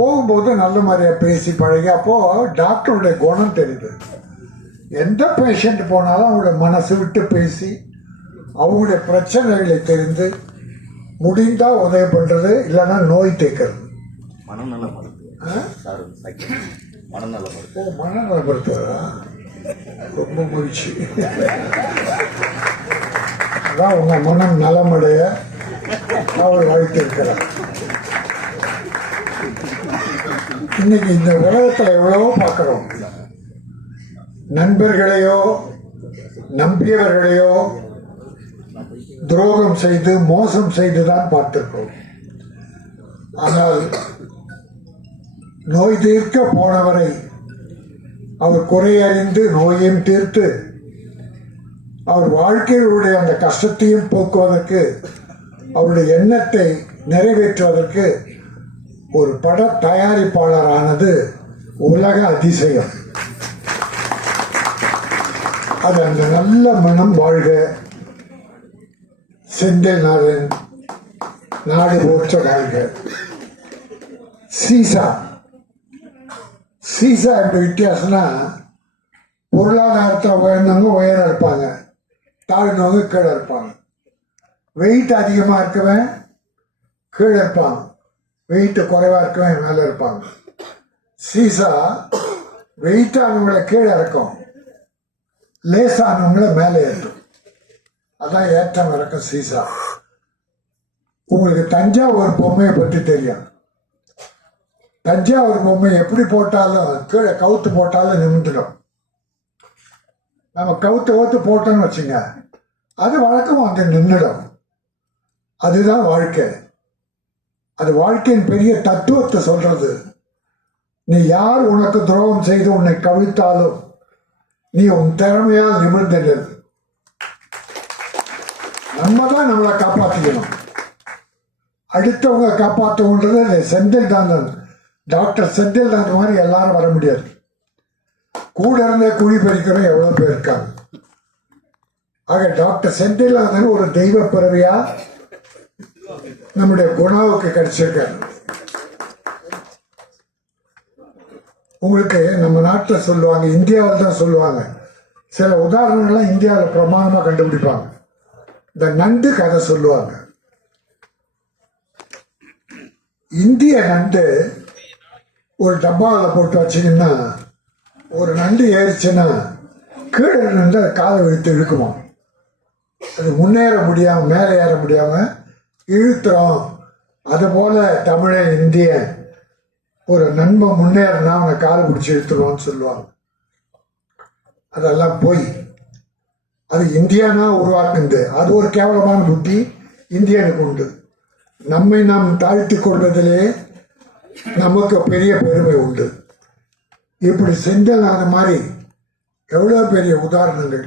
போகும்போது நல்ல மாதிரியா பேசி பழகி அப்போ டாக்டருடைய குணம் தெரியுது. எந்த பேஷண்ட் போனாலும் அவங்களுடைய மனசு விட்டு பேசி அவங்களுடைய பிரச்சனைகளை தெரிந்து முடிந்தா உதவி பண்றது இல்லைன்னா நோய் தேக்கிறது மனநல சைக்கிள். மனநல மருத்துவர் ஓ மனநல மருத்துவரா ரொம்ப மகிழ்ச்சி. அதான் உங்க மனம் நலமடைய அவர் வாழ்த்திருக்கிறார் இன்னைக்கு இந்த உலகத்தில் எவ்வளவோ பார்க்குறோம். நண்பர்களையோ நம்பியவர்களையோ துரோகம் செய்து மோசம் செய்து தான் பார்த்துருக்கோம். ஆனால் நோய் தீர்க்க போனவரை அவர் குறையறிந்து நோயையும் தீர்த்து அவர் வாழ்க்கையினுடைய அந்த கஷ்டத்தையும் போக்குவதற்கு அவருடைய எண்ணத்தை நிறைவேற்றுவதற்கு ஒரு பட தயாரிப்பாளரானது உலக அதிசயம். அது அந்த நல்ல மனம் வாழ்க. செந்தை நாதன் நாடு போற்ற வாழ்க. சீசா. சீசா இப்போ வித்தியாசம்னா பொருளாதாரத்தில் உயர்ந்தவங்க உயரம் இருப்பாங்க. தாழ்ந்தவங்க கீழே இருப்பாங்க. வெயிட் அதிகமாக இருக்கவன் கீழே இருப்பான். வெயிட்டு குறைவாக இருக்கவன் மேலே இருப்பாங்க. சீசா வெயிட்டானவங்களை கீழே இருக்கும் லேசானவங்களை மேலே ஏற்றும். அதான் ஏற்றம் இறக்கும் சீசா. உங்களுக்கு தஞ்சாவூர் பொம்மையை பற்றி தெரியும். தஞ்சாவூர் பொம்மை எப்படி போட்டாலும் கீழே கவுத்து போட்டாலும் நிமிந்துடும் நம்ம கவுத்து கவுத்து போட்டோம்னு வச்சுங்க அது வழக்கம் அங்கே நின்றுடும். அதுதான் வாழ்க்கை. அது வாழ்க்கையின் பெரிய தத்துவத்தை சொல்றது. நீ யார் உனக்கு துரோகம் செய்து உன்னை கவிழ்த்தாலும் நீ உன் திறமையால் நிமிர்ந்தது நம்ம தான் நம்மளை காப்பாற்றிக்கணும் அடுத்தவங்க காப்பாற்றணுன்றது செந்தில் தான் டாக்டர் செந்தில் தான் மாதிரி எல்லாரும் வர முடியாது. கூட இருந்தே குழி பறிக்கிறோம் எவ்வளோ பேர் இருக்காங்க. ஆக டாக்டர் செந்தில் ஒரு தெய்வ பிறவியா நம்முடைய குணாவுக்கு கிடைச்சிருக்காரு உங்களுக்கு நம்ம நாட்டில் சொல்லுவாங்க இந்தியாவில் தான் சொல்லுவாங்க. சில உதாரணங்கள்லாம் இந்தியாவில் பிரமாதமாக கண்டுபிடிப்பாங்க. இந்த நண்டு கதை சொல்லுவாங்க. இந்திய நண்டு ஒரு டப்பாவில் போட்டு வச்சிங்கன்னா ஒரு நண்டு ஏறிச்சுன்னா கீழே நண்டு காதை காலை இழுத்து இழுக்குமா அது முன்னேற முடியாமல் மேலே ஏற முடியாமல் இழுத்துறோம். அதுபோல் தமிழ இந்திய ஒரு நண்பன் முன்னேறினா அவனை காலை பிடிச்சி இழுத்துருவான்னு சொல்லுவாங்க. அதெல்லாம் போய் அது இந்தியானா உருவாக்குந்து அது ஒரு கேவலமான புத்தி இந்தியனுக்கு உண்டு. நம்மை நாம் தாழ்த்தி கொள்வதிலே நமக்கு பெரிய பெருமை உண்டு. இப்படி செஞ்சல் அது மாதிரி எவ்வளோ பெரிய உதாரணங்கள்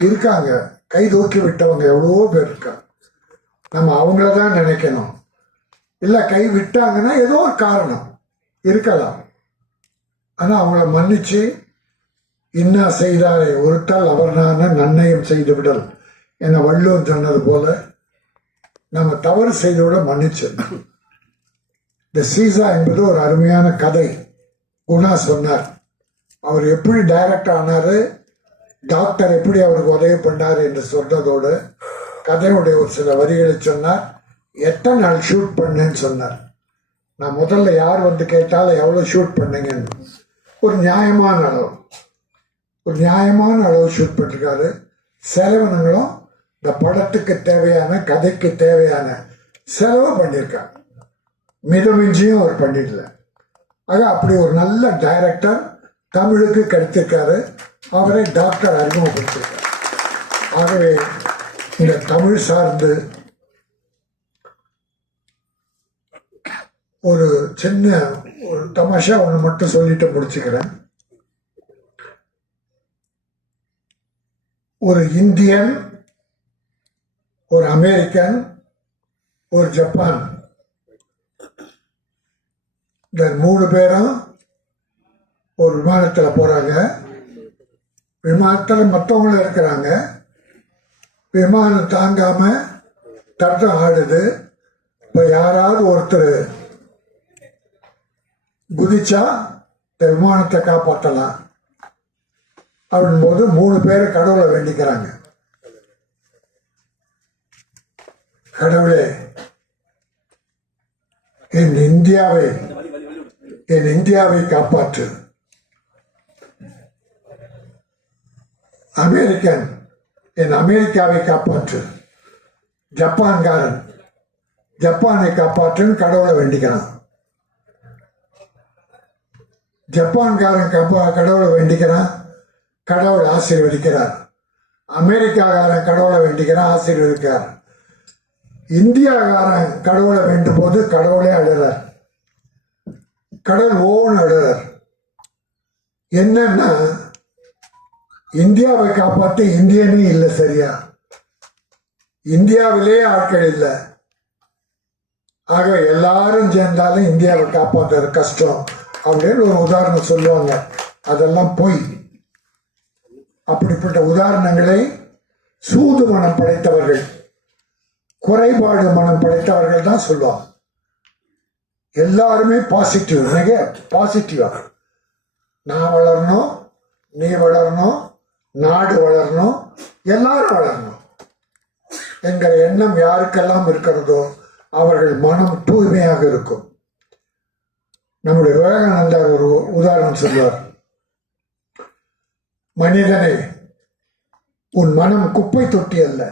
இருக்காங்க. கை தூக்கி விட்டவங்க எவ்வளோ பேர் இருக்காங்க. நம்ம அவங்கள தான் நினைக்கணும். இல்லை கை விட்டாங்கன்னா ஏதோ ஒரு காரணம் இருக்கலாம். ஆனால் அவங்கள மன்னிச்சு இன்னா செய்தாரே ஒருத்தால் அவர் நான் நன்னயம் செய்து விடல் என வள்ளுவர் சொன்னது போல நம்ம தவறு செய்தோட மன்னிச்சு இந்த சீசா என்பது ஒரு அருமையான கதை. குணா சொன்னார் அவர் எப்படி டைரக்ட் ஆனாரு டாக்டர் எப்படி அவருக்கு உதவி பண்ணார் என்று சொல்றதோடு கதையுடைய ஒரு சில வரிகளை சொன்னார். எத்தனை நாள் ஷூட் பண்ணேன்னு சொன்னார். நான் முதல்ல யார் வந்து கேட்டாலும் எவ்வளோ ஷூட் பண்ணீங்கன்னு. ஒரு நியாயமான அளவு. ஒரு நியாயமான அளவு ஷூட் பண்ணிருக்காரு. செலவினங்களும் இந்த படத்துக்கு தேவையான கதைக்கு தேவையான செலவு பண்ணியிருக்காங்க மிதமிஞ்சியும் அவர் பண்ணிடல. ஆக அப்படி ஒரு நல்ல டைரக்டர் தமிழுக்கு கிடைத்திருக்காரு. அவரை டாக்டர் அறிமுகப்படுத்திருக்கார். ஆகவே இந்த தமிழ் சார்ந்து ஒரு சின்ன ஒரு தமாஷா ஒன்று மட்டும் சொல்லிட்டு முடிச்சுக்கிறேன். ஒரு இந்தியன் ஒரு அமெரிக்கன் ஒரு ஜப்பான். இந்த மூணு பேரும் ஒரு விமானத்தில் போகிறாங்க விமானத்தில் மற்றவங்களும் இருக்கிறாங்க. விமானம் தாங்காமல் தட்டம் ஆடுது. இப்போ யாராவது ஒருத்தர் குதிச்சா இந்த விமானத்தை காப்பாற்றலாம் அப்படின்போது மூணு பேர் கடவுளை வேண்டிக்கிறாங்க. கடவுளே என் இந்தியாவை என் இந்தியாவை காப்பாற்று. அமெரிக்கன் என் அமெரிக்காவை காப்பாற்று. ஜப்பான்காரன். ஜப்பானை காப்பாற்றுன்னு கடவுளை வேண்டிக்கிறான். ஜப்பான்காரன் கப்பா கடவுளை வேண்டிக்கிறான். கடவுள் ஆசீர்வதிக்கிறார். அமெரிக்காக்காரன் கடவுளை வேண்டிக்கிறான் ஆசீர்வதிக்கிறார். இந்தியாக்காரன் கடவுளை வேண்டும் போது கடவுளே அழுறார். கடவுள் ஓன்னு அழுறார். என்னன்னா இந்தியாவை காப்பாற்ற இந்தியனே இல்லை சரியா? இந்தியாவிலே ஆட்கள் இல்லை. ஆக எல்லாரும் சேர்ந்தாலும் இந்தியாவை காப்பாற்றுறது கஷ்டம் அப்படின்னு ஒரு உதாரணம் சொல்லுவாங்க. அதெல்லாம் பொய். அப்படிப்பட்ட உதாரணங்களை சூது மனம் படைத்தவர்கள் குறைபாடு மனம் படைத்தவர்கள் தான் சொல்லுவாங்க. எல்லாருமே பாசிட்டிவ் மிக பாசிட்டிவா நான் வளரணும் நீ வளரணும் நாடு வளரணும் எல்லாரும் வளரணும். எங்கள் எண்ணம் யாருக்கெல்லாம் இருக்கிறதோ அவர்கள் மனம் தூய்மையாக இருக்கும். நம்முடைய விவேகானந்தர் ஒரு உதாரணம் சொல்வார். மனிதனே உன் மனம் குப்பை தொட்டி அல்ல.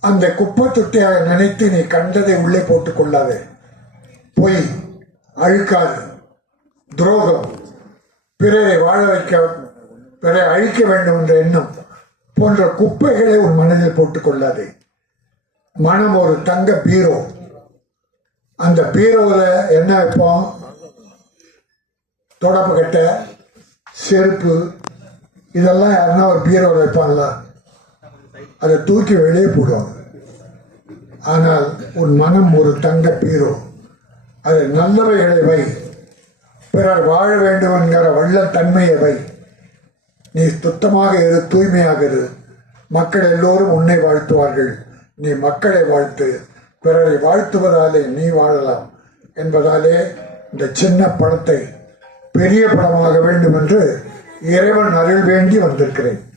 அந்த குப்பை தொட்டியாக நினைத்து நீ கண்டதை உள்ளே போட்டுக் கொள்ளாதே. பொய் அழுக்காது துரோகம் பிறரை வாழ வைக்க பிறரை அழிக்க வேண்டும் என்ற எண்ணம் போன்ற குப்பைகளை ஒரு மனதில் போட்டுக்கொள்ளாதே மனம் ஒரு தங்க பீரோ. அந்த பீரோவில் என்ன வைப்போம்? தொடப்பு கட்டை செருப்பு இதெல்லாம் யாருன்னா ஒரு பீரோவில் வைப்பாங்களா? அதை தூக்கி வெளியே போடுவாங்க. ஆனால் உன் மனம் ஒரு தங்க பீரோ. அது நல்லவைகளை வை. பிறர் வாழ வேண்டும் என்கிற வள்ளத்தன்மையை வை நீ சுத்தமாக இரு தூய்மையாக இரு. மக்கள் எல்லோரும் உன்னை வாழ்த்துவார்கள். நீ மக்களை வாழ்த்து. பிறரை வாழ்த்துவதாலே நீ வாழலாம் என்பதாலே இந்த சின்ன படத்தை பெரிய படமாக வேண்டும் என்று இறைவன் அருள் வேண்டி வந்திருக்கிறேன்.